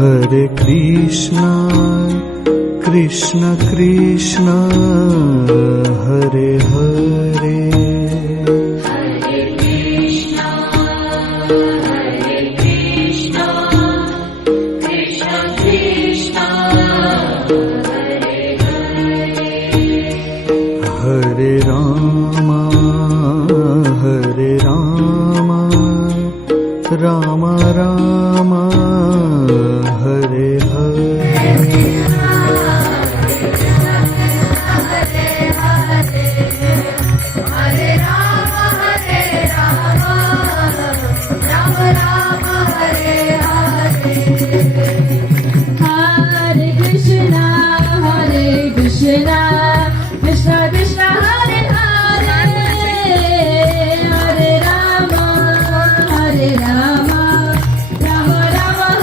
Hare Krishna, Krishna Krishna, Hare Hare. Hare Rama, Rama Rama, Hare Hare. Krishna Krishna Hare Hare Hare Krishna Hare Hare Hare Hare Rama Hare Rama Rama Rama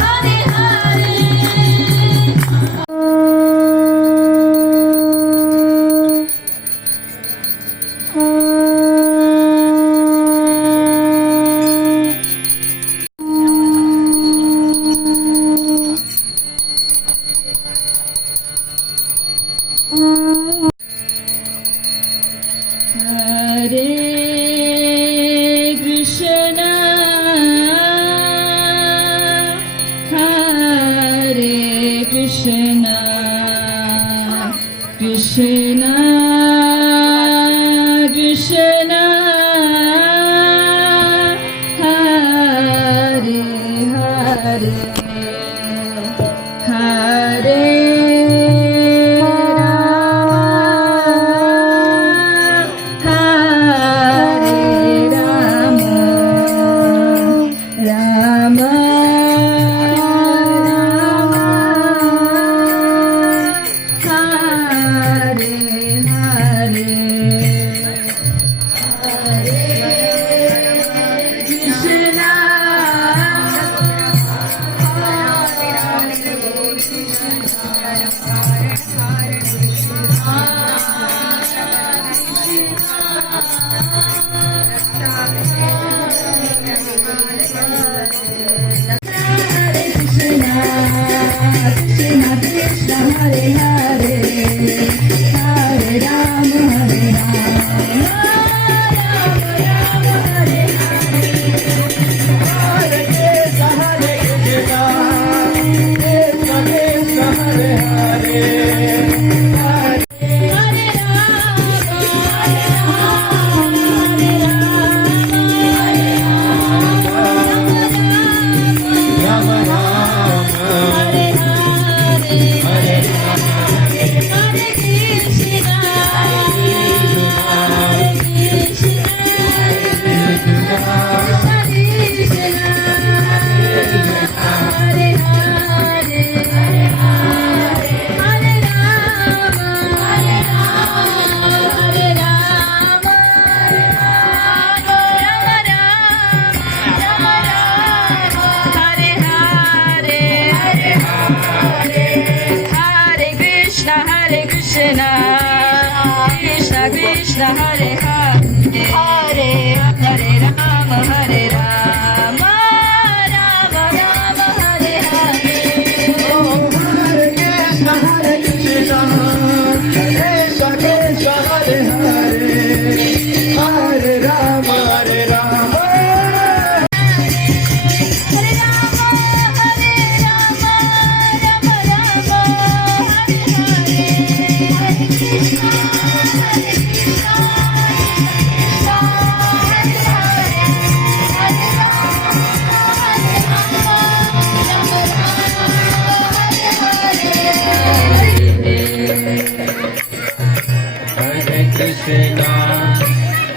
Hare Hare Hare Krishna Krishna Krishna Hare Hare Hare Rama Hare Rama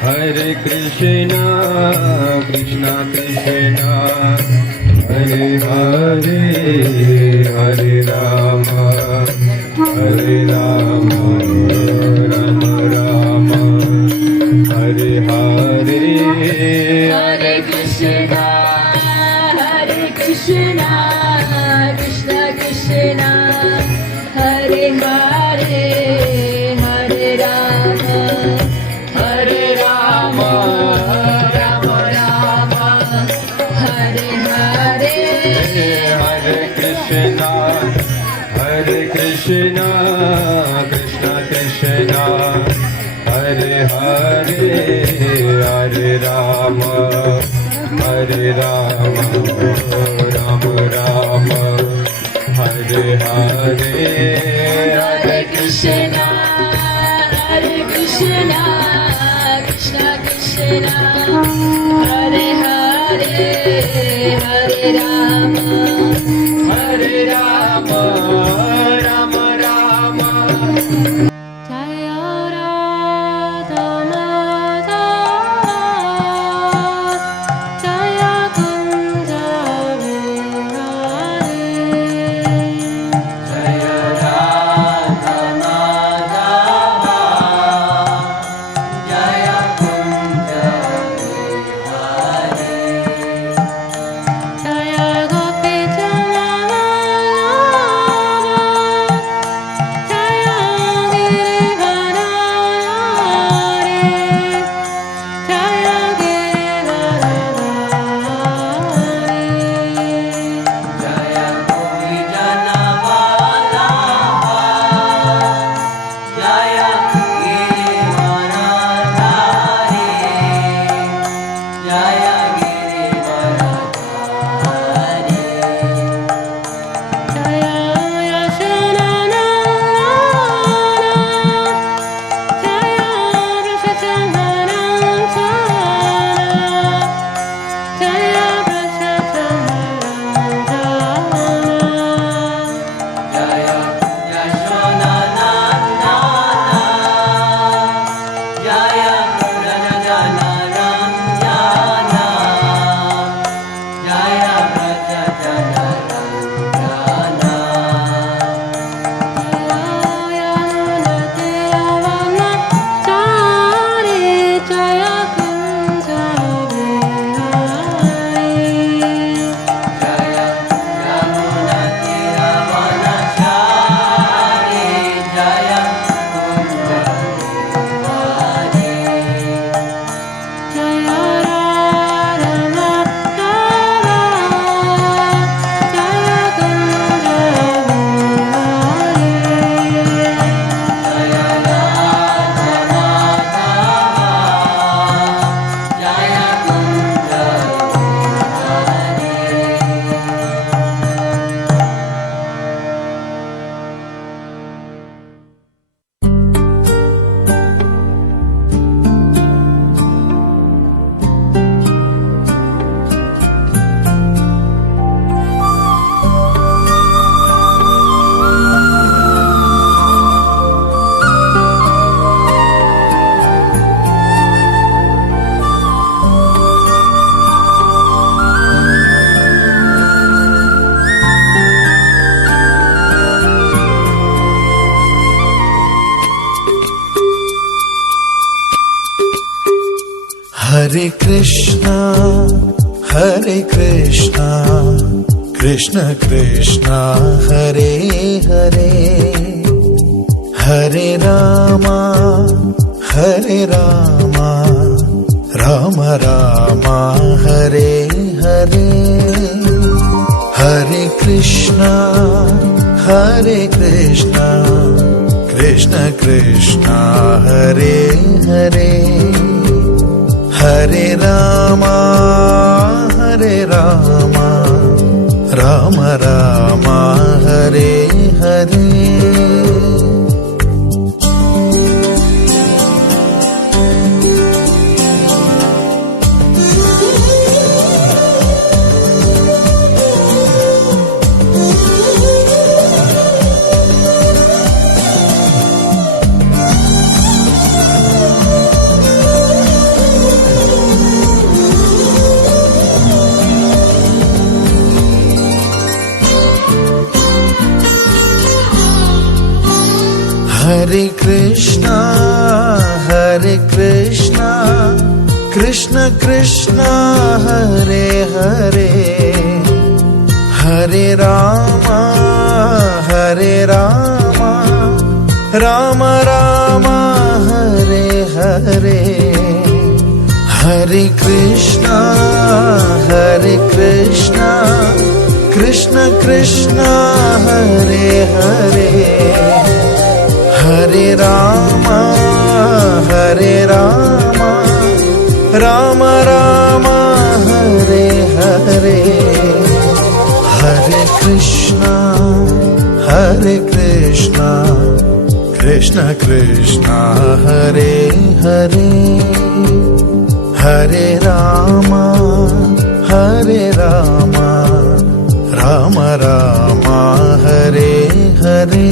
Hare Krishna, Krishna Krishna, Hare Hare, Hare Rama, Rama Rama, Hare Hare. Hare Krishna, Krishna Krishna, Hare Hare, Hare Rama, Rama Rama, Hare Krishna Hare Krishna Krishna Krishna Hare Hare Hare Rama Hare Rama Rama Rama Hare Hare Hare Krishna Krishna Krishna Hare Hare Hare Rama Hare Rama Rama Rama Jaya Radha Madhava Jaya Kunja Vihare Jaya Radha Madhava Jaya Kunja Vihare Jaya Gopi Jana Jaya Girivaradhari Jaya Girivaradhari Jaya Gopi Janavallabha Jaya Girivaradhari Jaya Girivaradhari Jaya Yashanandana Jaya Vrishachandranachana Jaya Vrishachandranachana Jaya Yashanandana Jaya Rajananandana Jaya Rajananandana Jaya Nunatiravannachari Jaya Kunja Vihari Jaya Yamunatiravanachari Jaya Kunjavihari Jaya Radha Madhava Jaya Kunja Vihari Jaya Radha Madhava Jaya Hare Krishna, Krishna Krishna, Hare Hare, Hare Rama, Rama Rama, Hare Hare, Hare Krishna, Krishna Krishna, Hare Hare. Hare Rama, Rama Rama, Hare Hare. Hare Krishna, Krishna Krishna, Hare Hare, Hare Rama, Rama Rama, Hare Hare, Hare Krishna, Krishna Krishna Hare Hare Hare Ram Ram Ram Hare Hare Hare Krishna Krishna Krishna Hare Hare Hare Ram Ram Ram Hare Hare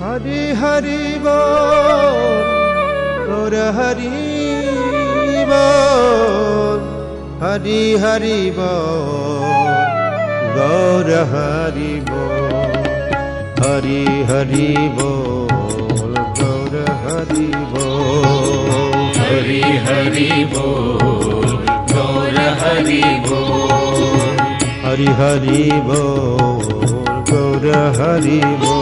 Hari Hari Bol, Gaura Hari Bol, Hari Hari Bol, Gaura Hari Bol, Hari Hari Bol, Gaura Hari Bol, Hari Hari Bol, Gaura Hari Bol, Hari Hari Bol, Gaura Hari Bol.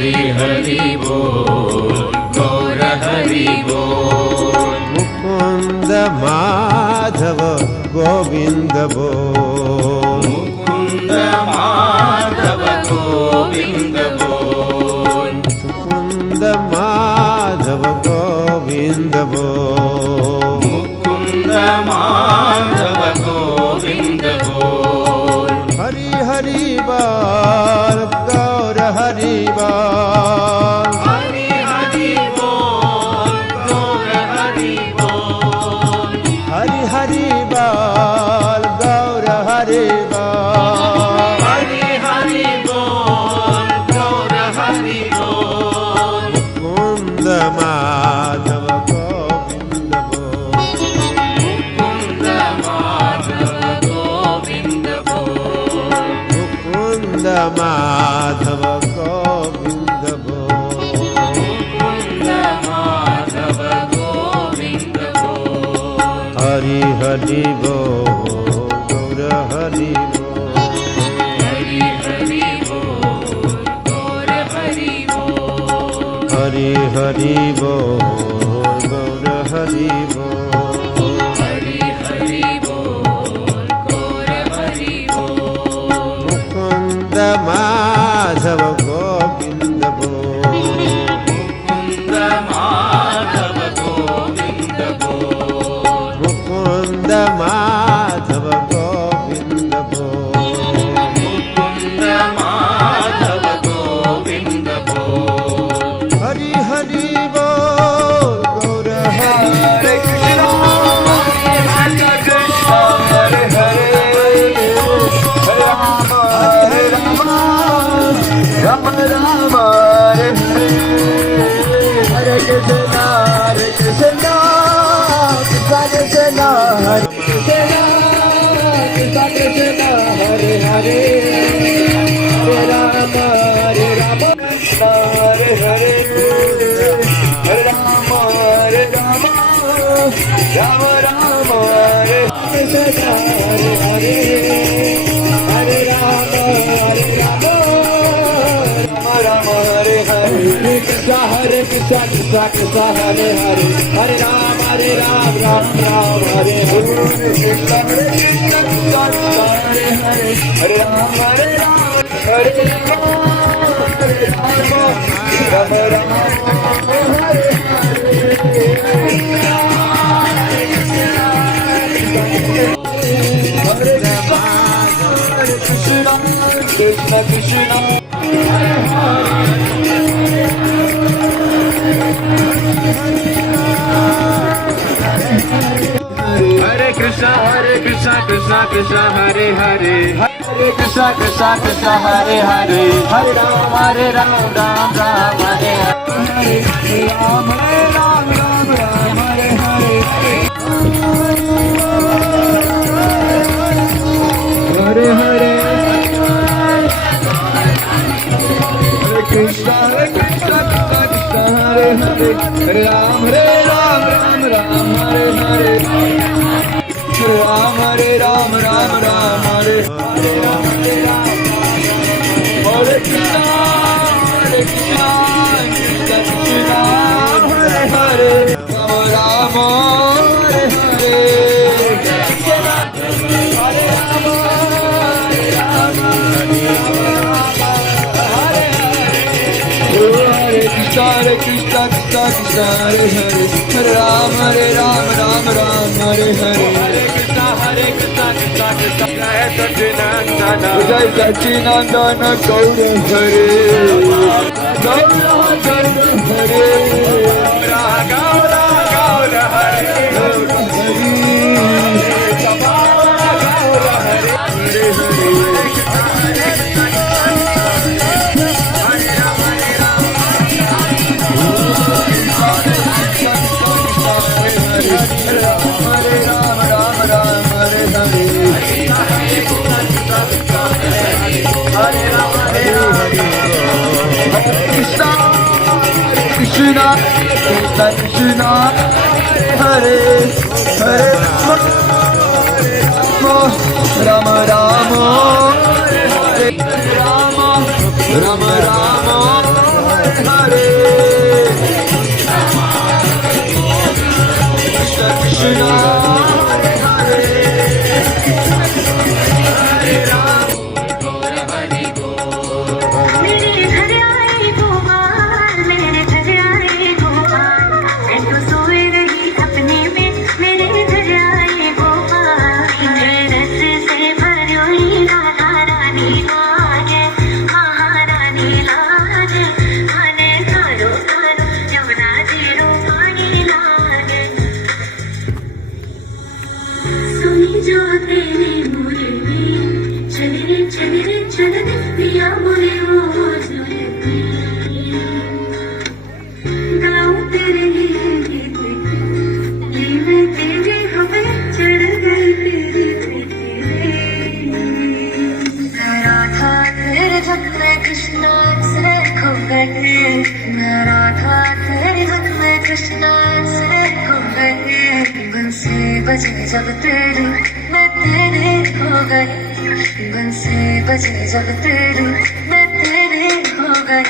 Hari Hari Bol, Gaura Hari Bol, Mukunda Madhava Govinda Bol, Mukunda Madhava Govinda Bol, Mukunda Madhava Govinda Bol, Mukunda Madhava Govinda Bol, Hari Hari Bol, Gaura Hari Bol, Hari Hari Bol, Gaura Hari Bol, Hari Hari Bol, Gaura Hari Bol, Hari Hari Bol, Gaura Hari Bol, Mukunda Madhava Govinda Bol. Mukunda Madhava Govinda Bol, Mukunda Madhava Govinda Bol, Mukunda Madhava Govinda Bol, Hari Hari Bol, Gaura Hari Bol, Hari Hari Bol, Gaura Hari Bol, Hari Hari Bol, Gaura Hari Bol, Hari Hari Bol, Gaura Hari Bol, Mukunda Madhava Govinda Bol, Mukunda Madhava Govinda Bol, Mukunda Madhava Govinda Bol, Mukunda Madhava Govinda Bol, Hari Hari Bol, Gaura Hari Hare Krishna Krishna Krishna Hare Hare Hare Ram Ram Ram Hare Hare Krishna Hare Krishna Krishna Krishna Hare Hare Hare Ram Hare Ram Hare Ram Hare Ram Hare Krishna, Krishna Krishna, Hare Krishna, Krishna Krishna, Hare Hare. Hare Krishna, Krishna Krishna, Hare Hare, Hare Ram, Ram Ram, Hare Hare, Ram Ram, Ram Ram, Hare Hare. Hare Hare, Hare Krishna, Krishna Krishna, Hare Hare, Hare Ram, Ram Ram, Hare Hare. Ram Hare Ram, Ram Ram, Hare Hare, Ram Hare Ram, Hare Krishna, Krishna Krishna, Hare Hare, Ram Ram, Hare Hare, Hare Ram, Hare Ram, Hare Krishna, Krishna Krishna, Hare Hare, Hare Ram, Ram Ram, Hare Hare. Hare Krishna, Krishna Krishna, Jai Jai Sachinandana Satchidananda. Gaura Hare, Gaura Gaura Hare, Gaura Gaura Hare, Gaura Hare, Hare Ram, Ram Ram, Hare Hare. Krishna, Krishna, Krishna Krishna, Hare Hare, Rama Rama, Hare Rama, Rama Rama, Hare Krishna Krishna, Hare Hare, Hare Rama. मेरे घर आए गोपाल, मेरे घर आए गोपाल, मैं तो सोए रही अपने में, मेरे घर आए गोपाल। रस से भरोई राधा रानी लाज, महारानी लाज, खाने खारो खारो यमुना जी रूपानी लाज। सुनी जो तेरी मुरली, चले चले चले पिया बोले वो जुलती, गाऊं तेरे गीत, लीवे तेरी हमें चढ़ गई तेरी प्रीति। मैं राधा तेरे जग में कृष्णा से खो गई, मैं राधा तेरे जग में कृष्णा से खो गई। बंसी बजे जब तेरी मैं तेरे हो गई, बंसी बजे जब तेरी मैं तेरे हो गई।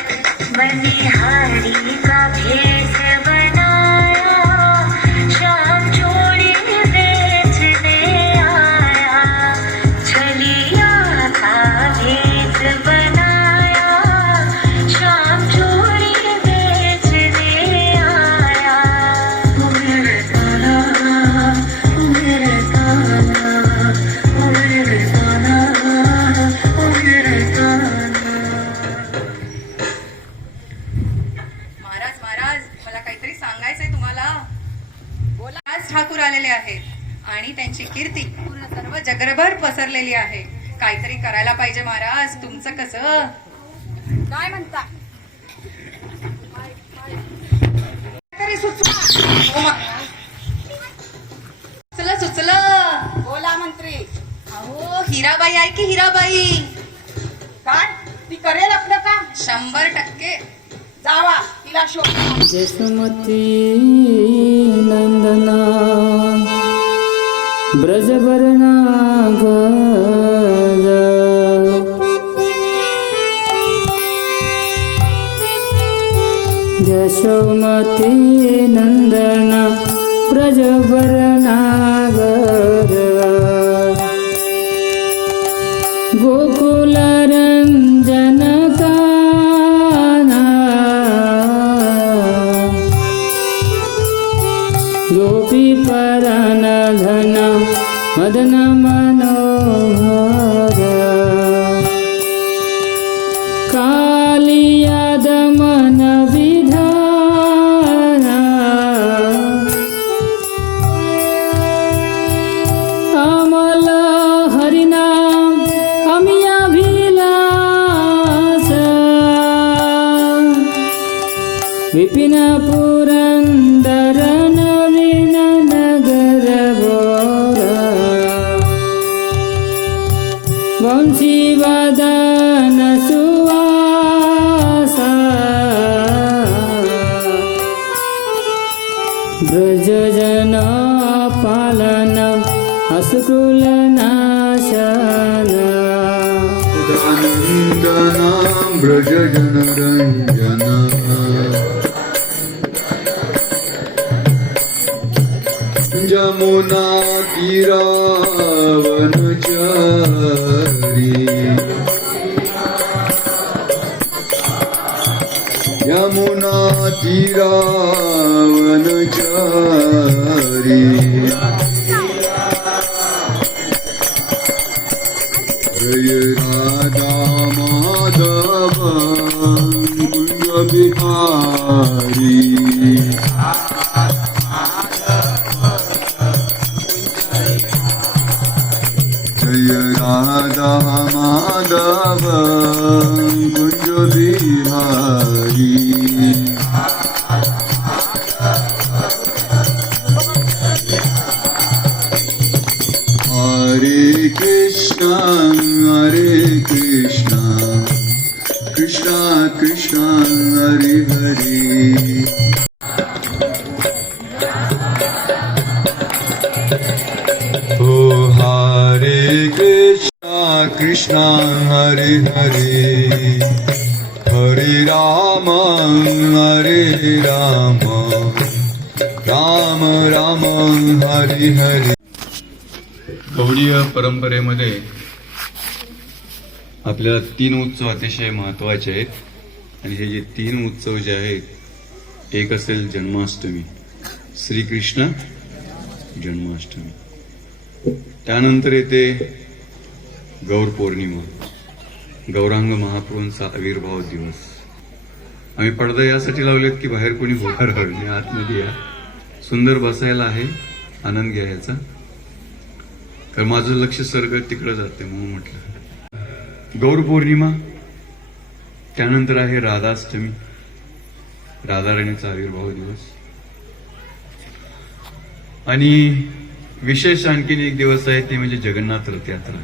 बनिहारी का भेष बनाया, शाम चूड़ी बेचने आया, छलिया का भेष बनाया, शाम चूड़ी बेचने आया। मेरे ताना, मेरे ताना, मेरे ताना, मेरे ताना। महाराज महाराज मला काहीतरी सांगायचंय तुम्हाला. बोला. आज ठाकूर आलेले आहेत आणि त्यांची कीर्ती पूर्ण सर्व जगभर पसरलेली आहे. काहीतरी करायला पाहिजे महाराज. तुमचं कसं काय म्हणता? काहीतरी सुचवा. हो महाराज. सुचलं सुचलं. बोला मंत्री. अहो हिराबाई आहे की हिराबाई. काय ती करेल आपलं काम 100%. जावा तिला शोध. जसमती नंदना ब्रजभरणा गज यशोमती नंदना ब्रजभरणा गज गोकुल रंजन काना गोपी परान धन मदन मनोहर वंशीवदन सुवासा ब्रजजन पालन असकुलनाशन नंदना ब्रज जन रंजन जमुना तीरावनचारी यमुना तीरावनचारी जय राधा माधव कुंज बिहारी जय राधा माधव कुंज बिहारी हरे कृष्णा कृष्णा कृष्णा हरे हरे ओ हरे कृष्णा कृष्णा हरे हरे हरे राम राम राम हरे हरे. गौडीय परंपरेमध्ये आपल्याला 3 उत्सव अतिशय महत्वाचे आहेत आणि हे जे 3 उत्सव जे आहेत, एक असेल जन्माष्टमी, श्रीकृष्ण जन्माष्टमी. त्यानंतर येते गौर पौर्णिमा, गौरांग महाप्रभूंचा आविर्भाव दिवस. आम्ही पडदा यासाठी लावलेत की बाहेर कोणी बोलणार नाही, आतमध्ये या, सुंदर बसायला आहे, आनंद घ्यायचा. तर माझं लक्ष सरगत तिकडे जाते म्हणून म्हटलं. गौर पौर्णिमा, त्यानंतर आहे राधाष्टमी, राधाराणीचा आविर्भाव दिवस. आणि विशेष आणखीन एक दिवस आहे ते म्हणजे जगन्नाथ रथयात्रा.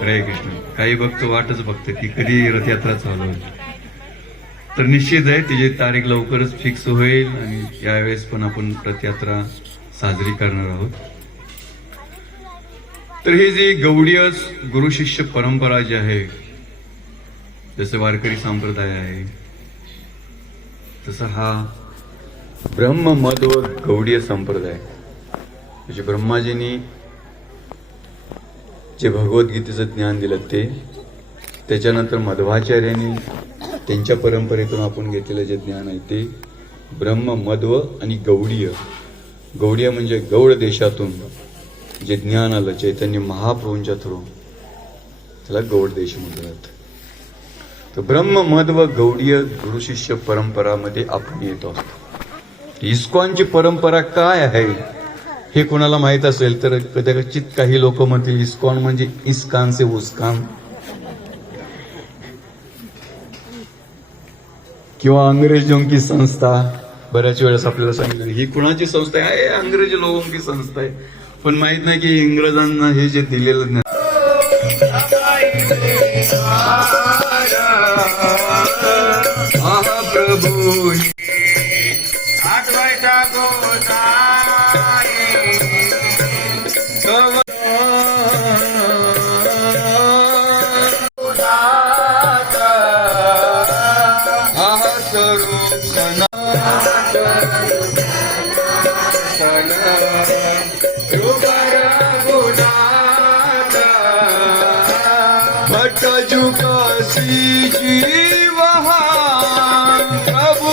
हरे कृष्ण. काही भक्त वाटच बघते की कधी रथयात्रा चालू होईल. तर निश्चित आहे तिची तारीख लवकरच फिक्स होईल आणि यावेळेस पण आपण रथयात्रा साजरी करणार आहोत. तर ही जी गौडीय गुरु शिष्य परंपरा जी आहे, जसं वारकरी संप्रदाय आहे, तसा हा ब्रह्म मध्व गौडीय संप्रदाय, म्हणजे ब्रह्माजींनी जे भगवद्गीतेचं ज्ञान दिलं ते, त्याच्यानंतर मध्वाचार्यांनी त्यांच्या परंपरेतून आपण घेतलेलं जे ज्ञान आहे ते ब्रह्म मध्व आणि गौडीय. गौडीय म्हणजे गौड देशातून जे ज्ञान आलं चैतन्य महाप्रभूंच्या थ्रू, त्याला गौड देश म्हणतात. तर ब्रह्म मध्व गौडीय गुरु शिष्य परंपरामध्ये आपण येत असतो. इस्कॉनची परंपरा काय आहे हे कोणाला माहित असेल तर कदाचित काही लोक म्हणतील इस्कॉन म्हणजे इस्कान से उस्कान, किंवा अंग्रेजों की संस्था. बऱ्याच वेळेस आपल्याला सांगितलं ही कुणाची संस्था आहे, अंग्रेज लोगों की संस्था आहे. पण माहित नाही की इंग्रजांना हे जे दिलेलं ज्ञान, महाप्रभू आठवायचा भट्ट जुकासी जीवहा प्रभु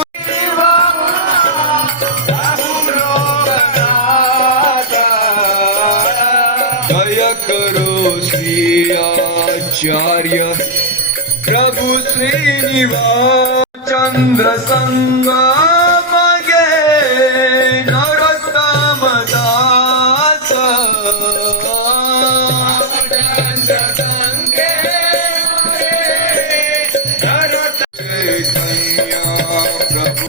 जय करो श्री आचार्य प्रभु श्रीनिवास चंद्र संग मगे नरोत्तम दास चैतन्य प्रभु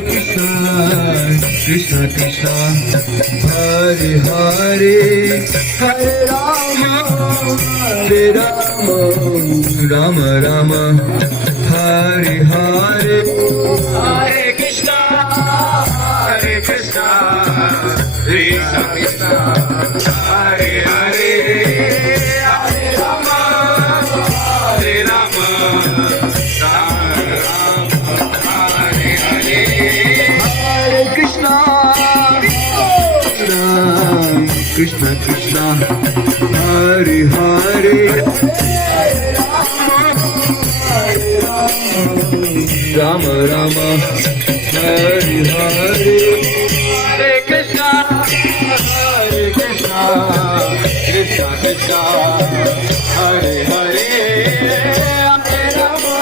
Krishna Krishna Hare Hare Hare Rama Rama Rama Hare Hare Hare Krishna Krishna Krishna Hare Hare Hare Rama Hare Rama Hare Hare Hare Krishna Krishna Krishna Hare Hare Rama Rama Hare Hare Hare Krishna Krishna Krishna Hare Hare Hare Rama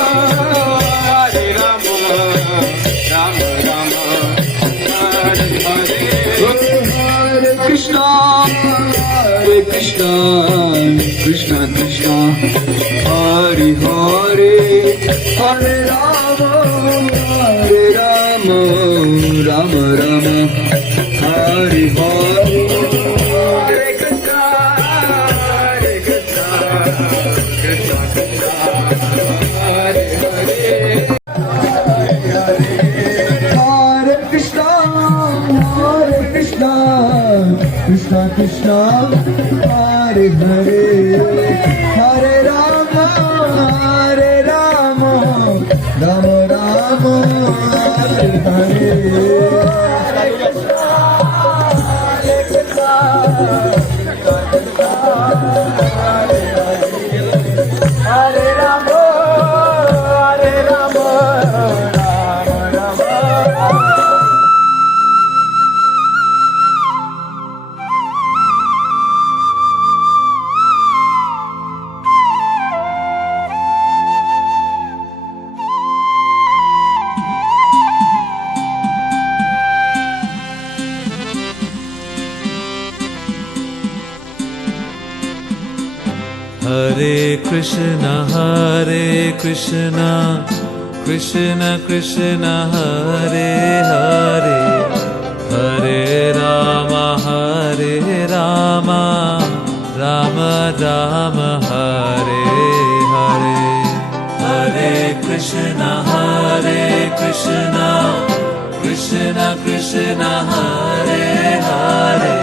Hare Rama Rama Rama Hare Hare Hare Krishna Krishna Krishna Hare Hare Hare Rama Rama Rama Hare Hare Hare Krishna Krishna Krishna Hare Hare Hare Krishna Krishna Krishna Hare Hare Hare Rama Rama Rama Hare Hare Hare Rama Hare Krishna Krishna Krishna Hare Hare Hare Rama Rama Rama Hare Hare Hare Krishna Krishna Krishna Hare Hare